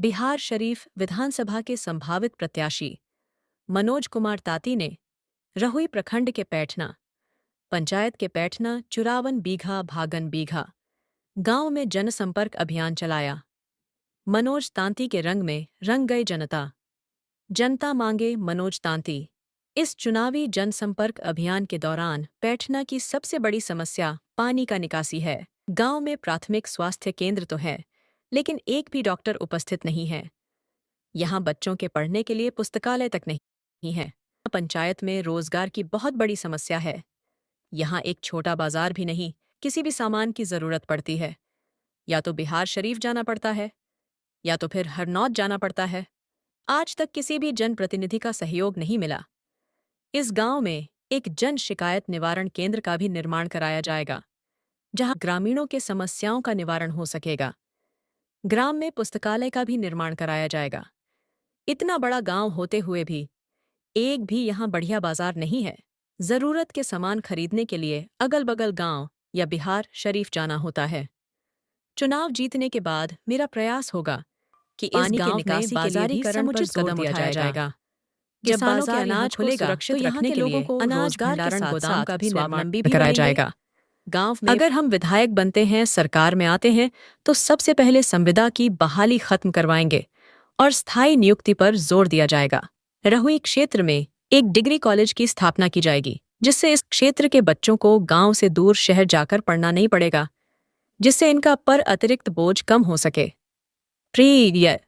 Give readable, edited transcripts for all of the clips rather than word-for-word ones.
बिहार शरीफ विधानसभा के संभावित प्रत्याशी मनोज कुमार ताती ने रहुई प्रखंड के पैठना पंचायत के पैठना 54 बीघा भागन बीघा गांव में जनसंपर्क अभियान चलाया। मनोज तांती के रंग में रंग गई जनता। जनता मांगे मनोज तांती। इस चुनावी जनसंपर्क अभियान के दौरान पैठना की सबसे बड़ी समस्या पानी का निकासी है। गांव में प्राथमिक स्वास्थ्य केंद्र तो है, लेकिन एक भी डॉक्टर उपस्थित नहीं है। यहाँ बच्चों के पढ़ने के लिए पुस्तकालय तक नहीं है। पंचायत में रोजगार की बहुत बड़ी समस्या है। यहाँ एक छोटा बाजार भी नहीं। किसी भी सामान की जरूरत पड़ती है, या तो बिहार शरीफ जाना पड़ता है या तो फिर हरनौत जाना पड़ता है। आज तक किसी भी जनप्रतिनिधि का सहयोग नहीं मिला। इस गांव में एक जन शिकायत निवारण केंद्र का भी निर्माण कराया जाएगा, जहां ग्रामीणों के समस्याओं का निवारण हो सकेगा। ग्राम में पुस्तकालय का भी निर्माण कराया जाएगा। इतना बड़ा गांव होते हुए भी एक भी यहाँ बढ़िया बाजार नहीं है। जरूरत के सामान खरीदने के लिए अगल बगल गांव या बिहार शरीफ जाना होता है। चुनाव जीतने के बाद मेरा प्रयास होगा कि इस गांव में बाजारीकरण पर कदम उठाया जाएगा। जब बाजार अनाज खुलेगा तो यहाँ के लोगों को अनाज भंडारण गोदाम का भी निर्माण भी कराया जाएगा। गांव में अगर हम विधायक बनते हैं, सरकार में आते हैं, तो सबसे पहले संविदा की बहाली खत्म करवाएंगे और स्थायी नियुक्ति पर जोर दिया जाएगा। रहुई क्षेत्र में एक डिग्री कॉलेज की स्थापना की जाएगी, जिससे इस क्षेत्र के बच्चों को गांव से दूर शहर जाकर पढ़ना नहीं पड़ेगा, जिससे इनका पर अतिरिक्त बोझ कम हो सके। प्रिय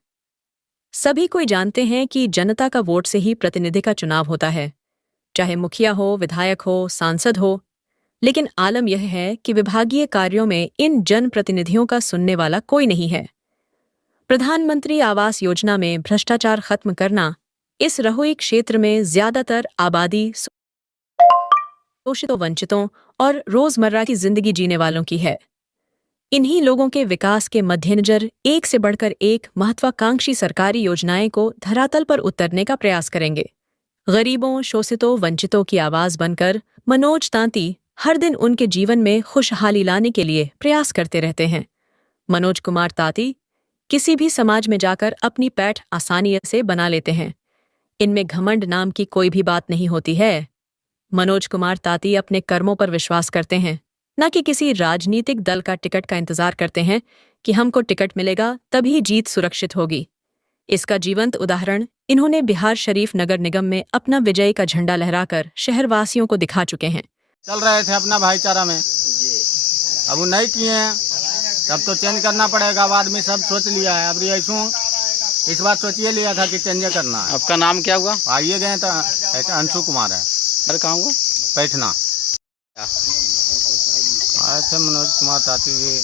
सभी कोई जानते हैं कि जनता का वोट से ही प्रतिनिधि का चुनाव होता है, चाहे मुखिया हो, विधायक हो, सांसद हो। लेकिन आलम यह है कि विभागीय कार्यों में इन जनप्रतिनिधियों का सुनने वाला कोई नहीं है। प्रधानमंत्री आवास योजना में भ्रष्टाचार खत्म करना इस रहुई क्षेत्र में ज्यादातर आबादी शोषितों, वंचितों और रोजमर्रा की जिंदगी जीने वालों की है। इन्हीं लोगों के विकास के मद्देनजर एक से बढ़कर एक महत्वाकांक्षी सरकारी योजनाएं को धरातल पर उतरने का प्रयास करेंगे। गरीबों, शोषितों, वंचितों की आवाज बनकर मनोज तांती हर दिन उनके जीवन में खुशहाली लाने के लिए प्रयास करते रहते हैं। मनोज कुमार तांती किसी भी समाज में जाकर अपनी पैठ आसानी से बना लेते हैं। इनमें घमंड नाम की कोई भी बात नहीं होती है। मनोज कुमार तांती अपने कर्मों पर विश्वास करते हैं, न कि किसी राजनीतिक दल का टिकट का इंतजार करते हैं कि हमको टिकट मिलेगा तभी जीत सुरक्षित होगी। इसका जीवंत उदाहरण इन्होंने बिहार शरीफ नगर निगम में अपना विजय का झंडा लहराकर शहरवासियों को दिखा चुके हैं। चल रहे थे अपना भाईचारा में, अब वो नहीं किए हैं, तब तो चेंज करना पड़ेगा। अब आदमी सब सोच लिया है। अब ऐसू इस बार सोचिए लिया था कि चेंज करना है। आपका नाम क्या हुआ? आइए गए तो अंशु कुमार है। अरे कहाँ हुआ? पैठना आए थे मनोज कुमार तांती जी।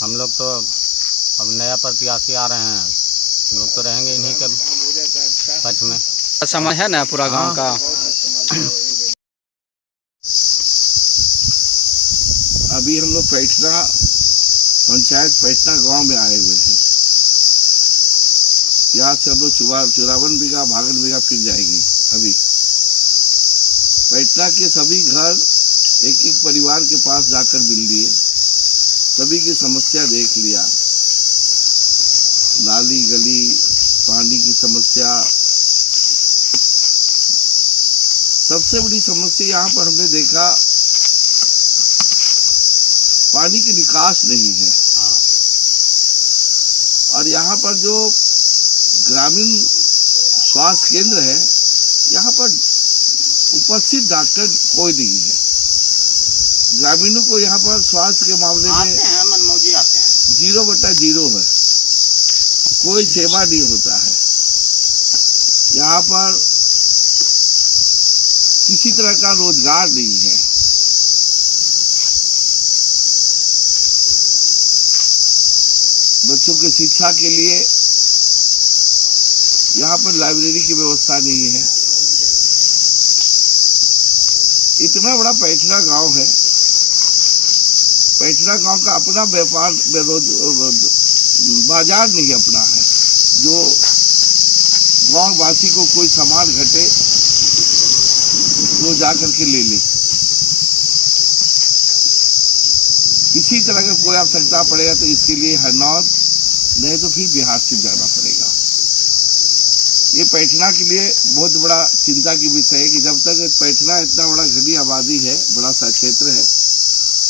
हम लोग तो अब नया प्रत्याशी आ रहे हैं, हम लोग तो रहेंगे इन्हीं के पक्ष में। समय है ना पूरा गांव का। अभी हम लोग पैठना पंचायत पैठना गांव में आए हुए हैं। यहाँ से हम लोग 54 बीघा भागन बीघा फिर जाएंगे। अभी पैठना के सभी घर एक एक परिवार के पास जाकर मिल लिए, सभी की समस्या देख लिया। नाली गली पानी की समस्या, सबसे बड़ी समस्या यहाँ पर हमने देखा पानी की निकास नहीं है। और यहाँ पर जो ग्रामीण स्वास्थ्य केंद्र है, यहाँ पर उपस्थित डॉक्टर कोई नहीं है। ग्रामीणों को यहाँ पर स्वास्थ्य के मामले में मनमौजी आते हैं। 0/0 है, कोई सेवा नहीं होता है। यहाँ पर किसी तरह का रोजगार नहीं है। बच्चों की शिक्षा के लिए यहाँ पर लाइब्रेरी की व्यवस्था नहीं है। इतना बड़ा पैठना गांव है, पैठना गांव का अपना व्यापार बाजार नहीं अपना है, जो गांव वासी को कोई सामान घटे वो जाकर के ले ले। किसी तरह का कोई आवश्यकता पड़ेगा तो इसके लिए हरनौत नहीं तो फिर बिहार से जाना पड़ेगा। ये पैठना के लिए बहुत बड़ा चिंता की विषय है कि जब तक पैठना इतना बड़ा घनी आबादी है, बड़ा सा क्षेत्र है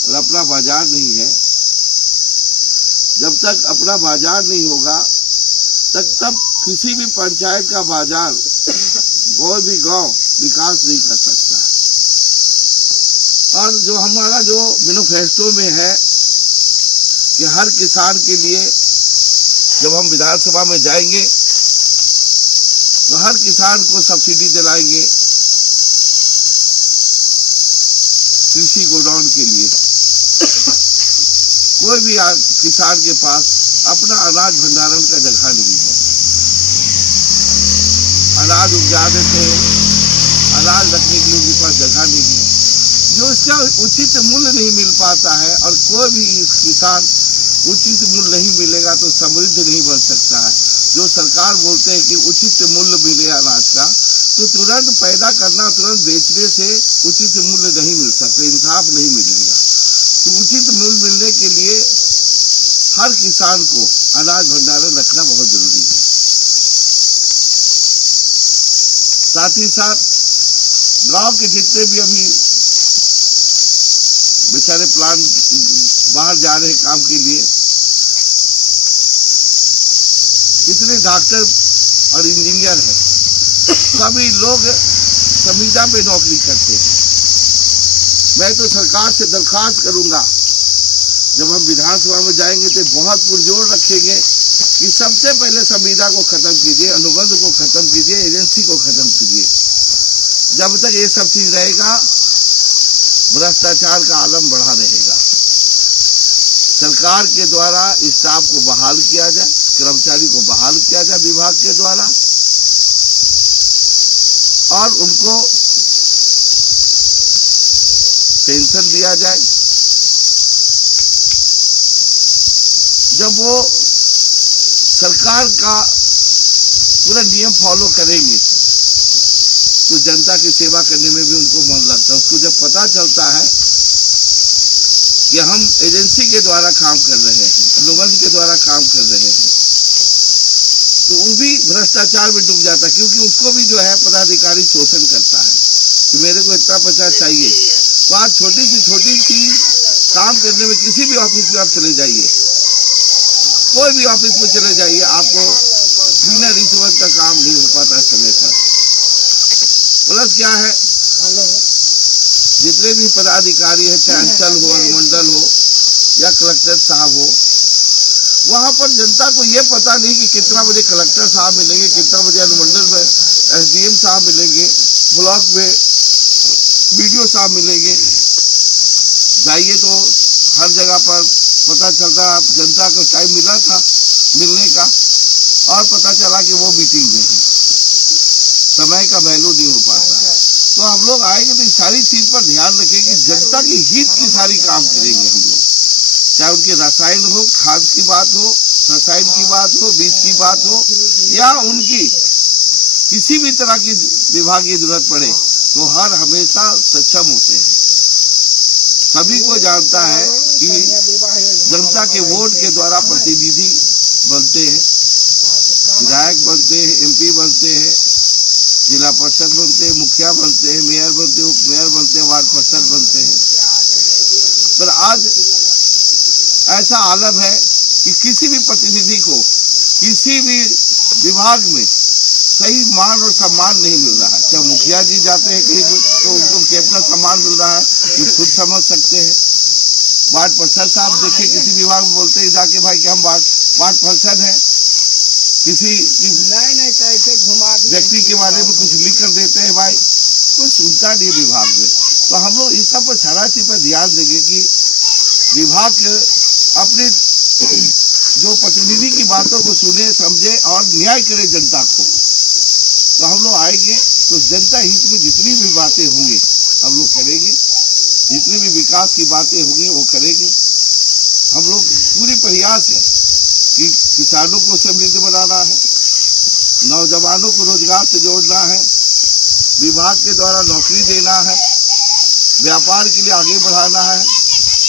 और अपना बाजार नहीं है, जब तक अपना बाजार नहीं होगा तब किसी भी पंचायत का बाजार कोई भी गांव विकास नहीं कर सकता है। और जो हमारा जो मैनिफेस्टो में है कि हर किसान के लिए जब हम विधानसभा में जाएंगे तो हर किसान को सब्सिडी दिलाएंगे कृषि गोडाउन के लिए। कोई भी किसान के पास अपना अनाज भंडारण का जगह नहीं है। अनाज उपजा देते हैं, अनाज रखने के लिए उनके पास जगह नहीं है, जो इसका उचित मूल्य नहीं मिल पाता है। और कोई भी किसान उचित मूल्य नहीं मिलेगा तो समृद्ध नहीं बन सकता है। जो सरकार बोलते हैं कि उचित मूल्य मिले अनाज का, तो तुरंत पैदा करना, तुरंत बेचने से उचित मूल्य नहीं मिल सकता, इंसाफ नहीं मिलेगा। तो उचित मूल्य मिलने के लिए हर किसान को अनाज भंडारण रखना बहुत जरूरी है। साथ ही साथ गांव के जितने भी अभी बेचारे प्लांट बाहर जा रहे हैं काम के लिए, कितने डॉक्टर और इंजीनियर हैं, सभी लोग संविदा पे नौकरी करते हैं। मैं तो सरकार से दरखास्त करूंगा, जब हम विधानसभा में जाएंगे तो बहुत पुरजोर रखेंगे कि सबसे पहले संविदा को खत्म कीजिए, अनुबंध को खत्म कीजिए, एजेंसी को खत्म कीजिए। जब तक ये सब चीज रहेगा भ्रष्टाचार का आलम बढ़ा रहेगा। सरकार के द्वारा स्टाफ को बहाल किया जाए, कर्मचारी को बहाल किया जाए विभाग के द्वारा, और उनको पेंशन दिया जाए। जब वो सरकार का पूरा नियम फॉलो करेंगे तो जनता की सेवा करने में भी उनको मन लगता है। उसको जब पता चलता है कि हम एजेंसी के द्वारा काम कर रहे हैं, अनुबंध के द्वारा काम कर रहे हैं, तो वो भी भ्रष्टाचार में डूब जाता है। क्योंकि उसको भी जो है पदाधिकारी शोषण करता है कि मेरे को इतना पैसा चाहिए। तो आज छोटी सी काम करने में किसी भी ऑफिस में आप चले जाइए, कोई भी ऑफिस में चले जाइए, आपको बिना रिश्वत का काम नहीं हो पाता समय पर। प्लस क्या है, जितने भी पदाधिकारी है, चाहे अंचल हो, अनुमंडल हो या कलेक्टर साहब हो, वहां पर जनता को ये पता नहीं कि कितना बजे कलेक्टर साहब मिलेंगे, कितना बजे अनुमंडल में एसडीएम साहब मिलेंगे, ब्लॉक में बीडीओ साहब मिलेंगे। जाइए तो हर जगह पर पता चलता है जनता को टाइम मिला था मिलने का, और पता चला कि वो मीटिंग में है। समय का वैल्यू नहीं हो पाता है। तो हम लोग आएंगे तो इस सारी चीज पर ध्यान रखें कि जनता की हित की सारी काम करेंगे हम लोग। चाहे उनके रसायन हो, खाद की बात हो, रसायन की बात हो, बीज की बात हो, या उनकी किसी भी तरह की विभाग की जरूरत पड़े, तो हर हमेशा सक्षम होते हैं। सभी को जानता है कि जनता के वोट के द्वारा प्रतिनिधि बनते हैं, विधायक बनते हैं, एमपी बनते हैं, जिला परिषद बनते हैं, मुखिया बनते हैं, मेयर बनते हैं, उप मेयर बनते हैं, वार्ड परिषद बनते हैं। पर आज ऐसा आलम है कि किसी भी प्रतिनिधि को किसी भी विभाग में सही मान और सम्मान नहीं मिल रहा है। चाहे मुखिया जी जाते हैं कहीं तो उनको कितना सम्मान मिल रहा है ये खुद समझ सकते हैं। वार्ड परिषद साहब देखिए, किसी विभाग में बोलते हैं जाके भाई कि हम वार्ड परिषद हैं, किसी व्यक्ति के बारे में कुछ लिख कर देते हैं भाई, कोई सुनता नहीं विभाग में। तो हम लोग इस सब पर सारा चीज पर ध्यान देंगे कि विभाग अपने जो प्रतिनिधि की बातों को सुने, समझे और न्याय करे जनता को। तो हम लोग आएंगे तो जनता हित में जितनी भी बातें होंगी हम लोग करेंगे, जितनी भी विकास की बातें होंगी वो करेंगे। हम लोग पूरी प्रयास है कि किसानों को समृद्ध बनाना है, नौजवानों को रोजगार से जोड़ना है, विभाग के द्वारा नौकरी देना है, व्यापार के लिए आगे बढ़ाना है।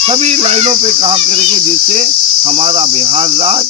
सभी लाइनों पे काम करेंगे जिससे हमारा बिहार राज्य